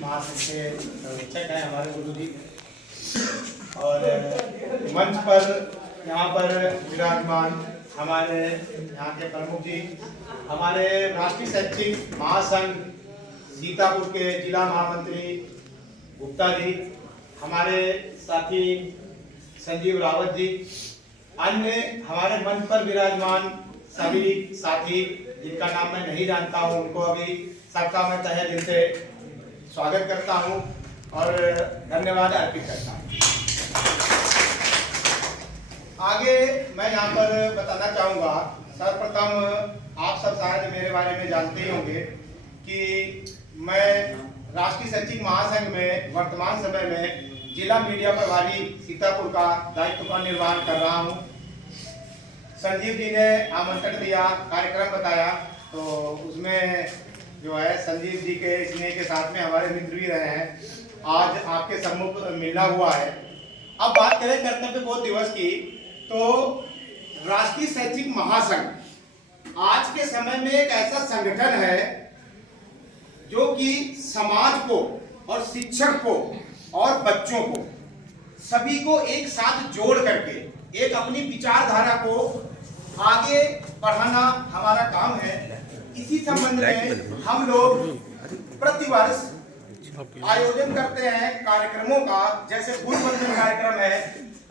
शैक्षिक महासंघ के पर्यवेक्षक हैं हमारे गुरु जी, और मंच पर यहाँ पर विराजमान हमारे यहाँ के प्रमुख जी, हमारे राष्ट्रीय शैक्षिक महासंघ सीतापुर के जिला महामंत्री गुप्ता जी, हमारे साथी संजीव रावत जी, अन्य हमारे मंच पर विराजमान सभी साथी जिनका नाम मैं नहीं जानता हूं, उनको अभी सबका मैं तहे दिल से स्वागत करता हूं और धन्यवाद अर्पित करता हूं। आगे मैं यहाँ पर बताना चाहूँगा, सर्वप्रथम आप सब शायद मेरे बारे में जानते ही होंगे कि मैं राष्ट्रीय शैक्षिक महासंघ में वर्तमान समय में जिला मीडिया प्रभारी सीतापुर का दायित्व का निर्वहन कर रहा हूँ। संजीव जी ने आमंत्रण दिया, कार्यक्रम बताया, तो उसमें जो है संजीव जी के स्नेह के साथ में हमारे मित्र भी रहे हैं। आज आपके सम्मुख मिलना हुआ है। अब बात करें कर्तव्य बोध दिवस की, तो राष्ट्रीय शैक्षिक महासंघ आज के समय में एक ऐसा संगठन है जो कि समाज को और शिक्षक को और बच्चों को सभी को एक साथ जोड़ करके एक अपनी विचारधारा को आगे बढ़ाना हमारा काम है। इसी संबंध में हम लोग प्रतिवर्ष आयोजन करते हैं कार्यक्रमों का, जैसे गुरुवंदन कार्यक्रम है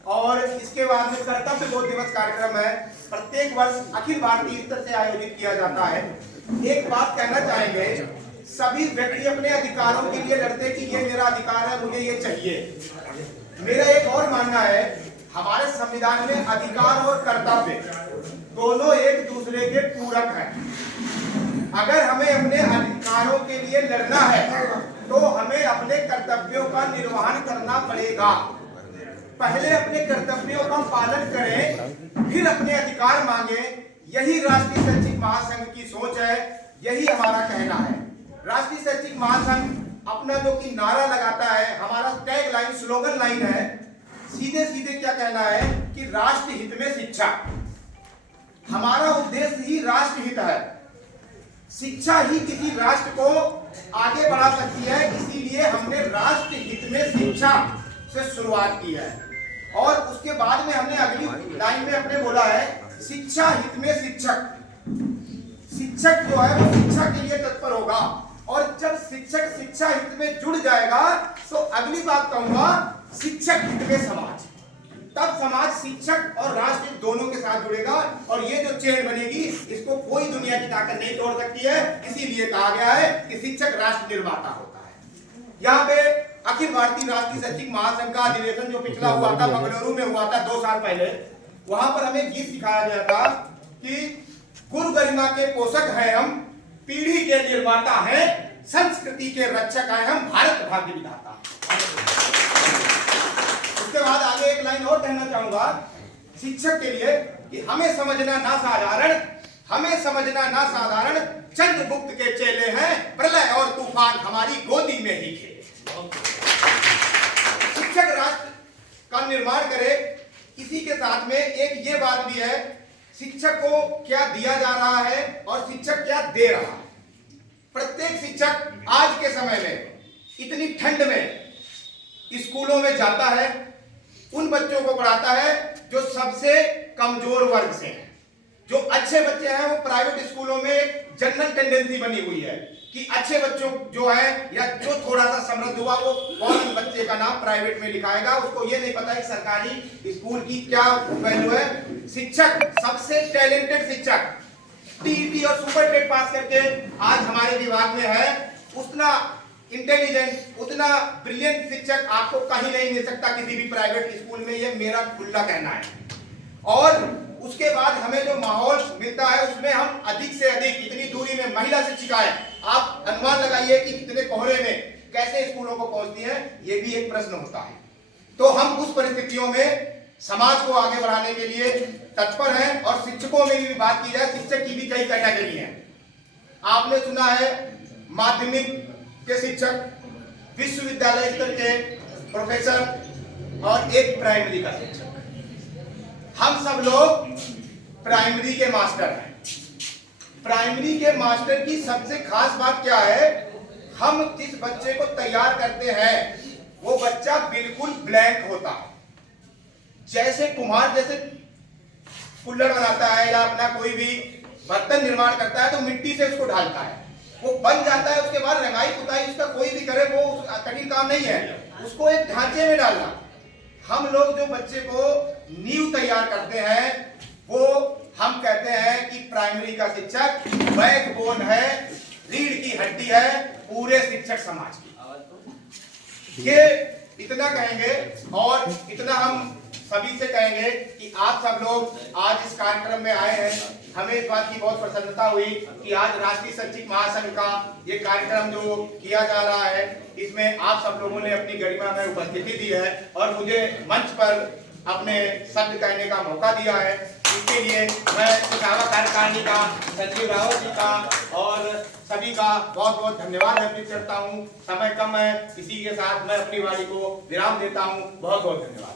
और इसके बाद में कर्तव्य बोध दिवस कार्यक्रम है। प्रत्येक वर्ष अखिल भारतीय स्तर से आयोजित किया जाता है। एक बात कहना चाहेंगे, सभी व्यक्ति अपने अधिकारों के लिए लड़ते हैं कि ये मेरा अधिकार है, मुझे ये चाहिए। मेरा एक और मानना है, हमारे संविधान में अधिकार और कर्तव्य दोनों एक दूसरे के पूरक हैं। अगर हमें अपने अधिकारों के लिए लड़ना है तो हमें अपने कर्तव्यों का निर्वहन करना पड़ेगा। पहले अपने कर्तव्यों का पालन करें, फिर अपने अधिकार मांगे। यही राष्ट्रीय शैक्षिक महासंघ की सोच है, यही हमारा कहना है। राष्ट्रीय शैक्षिक महासंघ अपना जो कि नारा लगाता है, हमारा टैग लाइन, स्लोगन लाइन है, सीधे सीधे क्या कहना है कि राष्ट्र हित में शिक्षा। हमारा उद्देश्य ही राष्ट्र हित है। शिक्षा ही किसी राष्ट्र को आगे बढ़ा सकती है, इसीलिए हमने राष्ट्र हित में शिक्षा से शुरुआत की है। और उसके बाद में हमने अगली लाइन में अपने बोला है शिक्षा हित में शिक्षक। शिक्षक जो है वो शिक्षा के लिए तत्पर होगा, और जब शिक्षक शिक्षा हित में जुड़ जाएगा तो अगली बात कहूंगा शिक्षक हित में समाज। तब समाज शिक्षक और राष्ट्र दोनों के साथ जुड़ेगा, और ये जो चेन बनेगी इसको कोई दुनिया की ताकत नहीं तोड़ सकती है। इसीलिए कहा गया है कि शिक्षक राष्ट्र निर्माता होता है। यहाँ पे अखिल भारतीय राष्ट्रीय शैक्षिक महासंघ का अधिवेशन जो पिछला हुआ था, बेंगलुरु में हुआ था 2 साल पहले, वहां पर हमें गीत सिखाया गया था कि गुरु गरिमा के पोषक हैं हम, पीढ़ी के निर्माता हैं, संस्कृति के रक्षक हैं हम, भारत भाग्य विधाता। उसके बाद आगे एक लाइन और कहना चाहूंगा शिक्षक के लिए कि हमें समझना ना साधारण, हमें समझना ना साधारण, चंद्रगुप्त के चेले हैं, प्रलय और तूफान हमारी गोदी में ही खेले। शिक्षक राष्ट्र का निर्माण करे। इसी के साथ में एक ये बात भी है, शिक्षक को क्या दिया जा रहा है और शिक्षक क्या दे रहा है। प्रत्येक शिक्षक आज के समय में इतनी ठंड में स्कूलों में जाता है, उन बच्चों को पढ़ाता है जो सबसे कमजोर वर्ग से हैं। जो अच्छे बच्चे हैं वो प्राइवेट स्कूलों में जनरल टेंडेंसी बनी हुई है कि अच्छे बच्चों जो है या जो थोड़ा सा समृद्ध हुआ वो कौन बच्चे का नाम प्राइवेट में लिखाएगा, उसको ये नहीं पता है सरकारी स्कूल की क्या वैल्यू है। शिक्षक, सबसे टैलेंटेड शिक्षक टीईटी और सुपर टेट पास करके आज हमारे विभाग में है, उतना इंटेलिजेंट, उतना ब्रिलियंट शिक्षक आपको कहीं नहीं मिल सकता किसी भी प्राइवेट स्कूल में, ये मेरा खुला कहना है। और उसके बाद हमें जो माहौल मिलता है उसमें हम अधिक से अधिक, इतनी दूरी में महिला शिक्षिकाएं, आप अनुमान लगाइए कि कितने कोहरे में कैसे स्कूलों को पहुंचती हैं, ये भी एक प्रश्न होता है। तो हम उस परिस्थितियों में समाज को आगे बढ़ाने के लिए तत्पर हैं। और शिक्षकों में भी बात की जाए, शिक्षक की भी कई कैटेगरी है। आपने सुना है माध्यमिक के शिक्षक, विश्वविद्यालय स्तर के प्रोफेसर और एक प्राइमरी का शिक्षक। हम सब लोग प्राइमरी के मास्टर हैं। प्राइमरी के मास्टर की सबसे खास बात क्या है, हम जिस बच्चे को तैयार करते हैं वो बच्चा बिल्कुल ब्लैंक होता है। जैसे कुम्हार जैसे कुल्हड़ बनाता है या अपना कोई भी बर्तन निर्माण करता है तो मिट्टी से उसको ढालता है, वो बन जाता है। उसके बाद रंगाई पुताई उसका कोई भी करे वो कठिन काम नहीं है, उसको एक ढांचे में डालना। हम लोग जो बच्चे को नींव तैयार करते हैं वो हम कहते हैं कि प्राइमरी का शिक्षक बैकबोन है, रीढ़ की हड्डी है पूरे शिक्षक समाज की। ये इतना कहेंगे और इतना हम सभी से कहेंगे कि आप सब लोग आज इस कार्यक्रम में आए हैं। हमें इस बात की बहुत प्रसन्नता हुई कि आज राष्ट्रीय शैक्षिक महासंघ का ये कार्यक्रम जो किया जा रहा है इसमें आप सब लोगों ने अपनी गरिमा में उपस्थिति दी है और मुझे मंच पर अपने शब्द कहने का मौका दिया है। इसके लिए मैं शिक्षावा कार्यकारिणी का, संजीव रावत जी का और सभी का बहुत बहुत धन्यवाद अर्पित करता हूँ। समय कम है, इसी के साथ मैं अपनी वाणी को विराम देता हूँ। बहुत बहुत धन्यवाद।